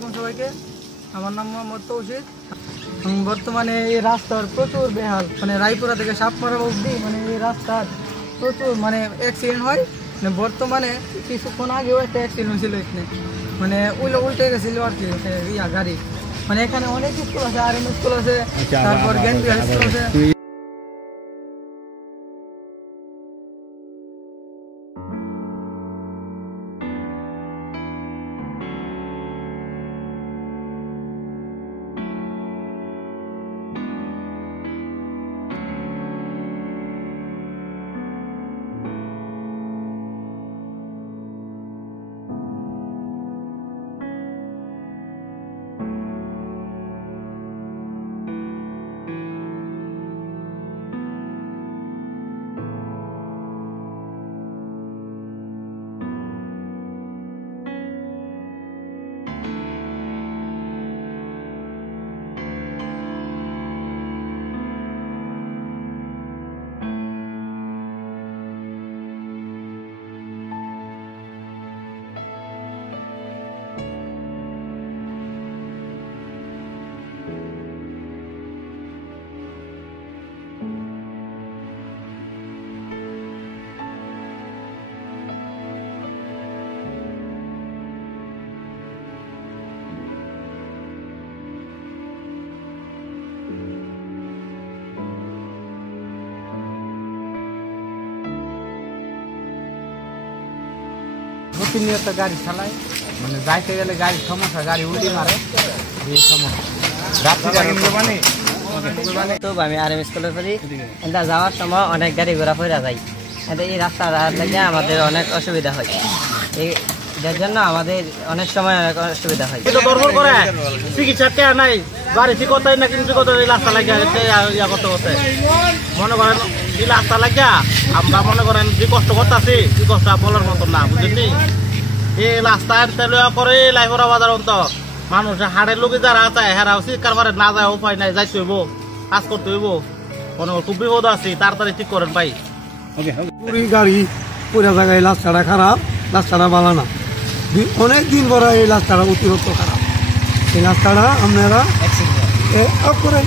আলাইকুম সবাইকে। আমার নাম মোহাম্মদ তৌহিদ। বর্তমানে এই রাস্তার প্রচুর বেহাল, মানে রায়পুরা থেকে সাপমারা অবধি মানে এই রাস্তার প্রচুর মানে অ্যাক্সিডেন্ট হয়। মানে বর্তমানে কিছুক্ষণ আগেও একটা অ্যাক্সিডেন্ট হয়েছিল এখানে, মানে উল্টে গেছিল আর কি গাড়ি। মানে এখানে অনেক স্কুল আছে, আর এম স্কুল আছে, তারপর জ্ঞান বিহার স্কুল আছে। প্রতিনিয়ত গাড়ি চালায়, মানে যাইতে গেলে গাড়ির সমস্যা, গাড়ি উল্টি মারে, এই সমস্যা। আমি আর এম স্কুলে পড়ি, যাওয়ার সময় অনেক গাড়ি ঘোরা ফেরা যায়। এই রাস্তা লাগে আমাদের অনেক অসুবিধা হয়, যার জন্য আমাদের অনেক সময় অনেক অসুবিধা হয়। দরকার করে চিকিৎসা নাই, গাড়ি ঠিক করতে না, কিন্তু রাস্তা লাগে করতে করতে মনে করেন এই রাস্তা লাগে আমরা মনে করেন যে কষ্ট করতেছি, কি কষ্ট বলার মতন না, বুঝলি? এই রাস্তায় করে লাইফরা বাজার অন্ত মানুষ হাড়ের লোকে যারা আছে হেরা চিৎকার করে না যায়, উপায় নাই, যাইতে হইব, কাজ করতে হইব। মনে করেন খুব বিপদ আছি, তাড়াতাড়ি ঠিক করেন ভাই। গাড়ি পুরা জায়গায় রাস্তাটা খারাপ, রাস্তাটা ভালো না, অনেক দিন পরে এই রাস্তাটা অতিরিক্ত খারাপ। এই রাস্তাটা আপনারা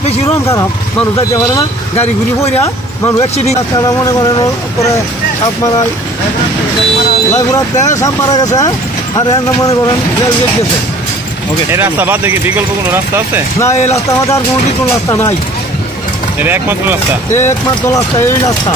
বেশি রং খারাপ, মানুষ যাইতে পারে না, গাড়ি ঘুরি বইরা মানুষ অ্যাক্সিডেন্ট। রাস্তাটা মনে করেন করে সাপ মারাই লাইফরাতে সাপ মারা গেছে, আর মনে করেন রেল গেট গেছে। এই রাস্তা বাদ দেখি বিকল্প কোনো রাস্তা আছে না? এই রাস্তা আমাদের আর কোনো বিকল্প রাস্তা নাই, এটা একমাত্র রাস্তা, একমাত্র রাস্তা এই রাস্তা।